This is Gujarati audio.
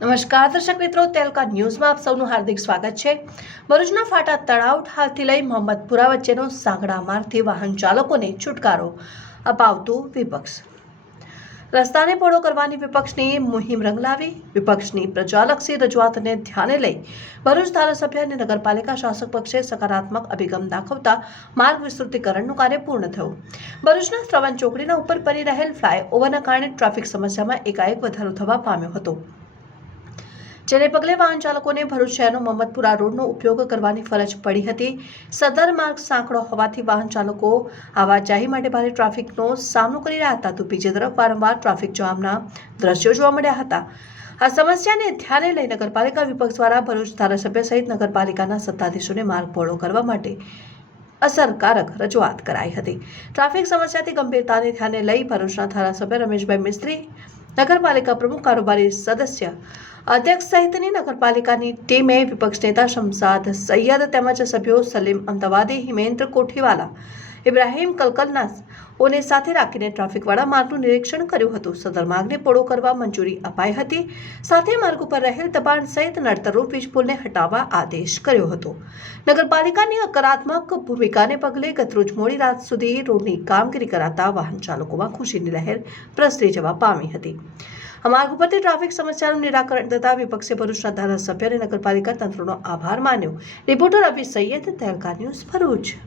નમસ્કાર, દર્શક મિત્રો, તેલકા ન્યૂઝમાં આપ સૌનું હાર્દિક સ્વાગત છે. ભરૂચના ફાટા તળાવ ઠાલથી લઈ મોહમ્મદપુરા વચ્ચેનો સાંકડા માર્ગથી વાહન ચાલકોને છુટકારો અપાવતું વિપક્ષ. રસ્તાને પહોળો કરવાની વિપક્ષની મુહિમ રંગ લાવી વિપક્ષની પ્રજાલક્ષી રજૂઆતને ધ્યાને લઈ ભરૂચ ધારાસભ્ય અને નગરપાલિકા શાસક પક્ષે સકારાત્મક અભિગમ દાખવતા માર્ગ વિસ્તૃતિકરણનું કાર્ય પૂર્ણ થયું. ભરૂચના શ્રવણ ચોકડીના ઉપર પડી રહેલ ફ્લાય ઓવરના કારણે ટ્રાફિક સમસ્યામાં એકાએક વધારો થવા પામ્યો હતો. જેને પગલે વાહન ચાલકોને ભરૂચ શહેરનો મોહમ્મદપુરા રોડનો ઉપયોગ કરવાની ફરજ પડી હતી. સદર માર્ગ સાંકડો હોવાથી વાહન ચાલકો આવાજાહી માટે ભારે ટ્રાફિકનો સામનો કરી રહ્યા હતા. તો બીજી તરફ વારંવાર ટ્રાફિક જામના દ્રશ્યો જોવા મળ્યા હતા. આ સમસ્યાને ધ્યાને લઈ નગરપાલિકા વિપક્ષ દ્વારા ભરૂચ ધારાસભ્ય સહિત નગરપાલિકાના સત્તાધીશોને માર્ગ પહોળો કરવા માટે અસરકારક રજૂઆત કરાઈ હતી. ટ્રાફિક સમસ્યાથી ગંભીરતાને ધ્યાને લઈ ભરૂચના ધારાસભ્ય રમેશભાઈ મિસ્ત્રી નગરપાલિકા પ્રમુખ કારોબારી સદસ્ય, અધ્યક્ષ સહિતની નગરપાલિકાની ટીમે વિપક્ષ નેતા શમસાદ સૈયદ તેમજ સભ્યો સલીમ અમદાવાદી, હિમેન્દ્ર કોઠીવાલા, ઇબ્રાહીમ કલકલના ઓને સાથે રાખીને ટ્રાફિકવાળા માર્ગનું નિરીક્ષણ કર્યું હતું. સદર માર્ગને પોળો કરવા મંજૂરી અપાઈ હતી. સાથે માર્ગ ઉપર રહેલ દબાણ સહિત નડતરરૂપ વીજપુલને હટાવવા આદેશ કર્યો હતો. નગરપાલિકાની હકારાત્મક ભૂમિકાને પગલે ગતરોજ મોડી રાત સુધી રોડની કામગીરી કરાતા વાહન ચાલકોમાં ખુશીની લહેર પ્રસરી જવા પામી હતી. માર્ગ ઉપરથી ટ્રાફિક સમસ્યાનું નિરાકરણ થતાં વિપક્ષે ભરૂચના ધારાસભ્ય અને નગરપાલિકા તંત્રનો આભાર માન્યો. Reporter Abhi Sayed, Tehelka news Bharuch.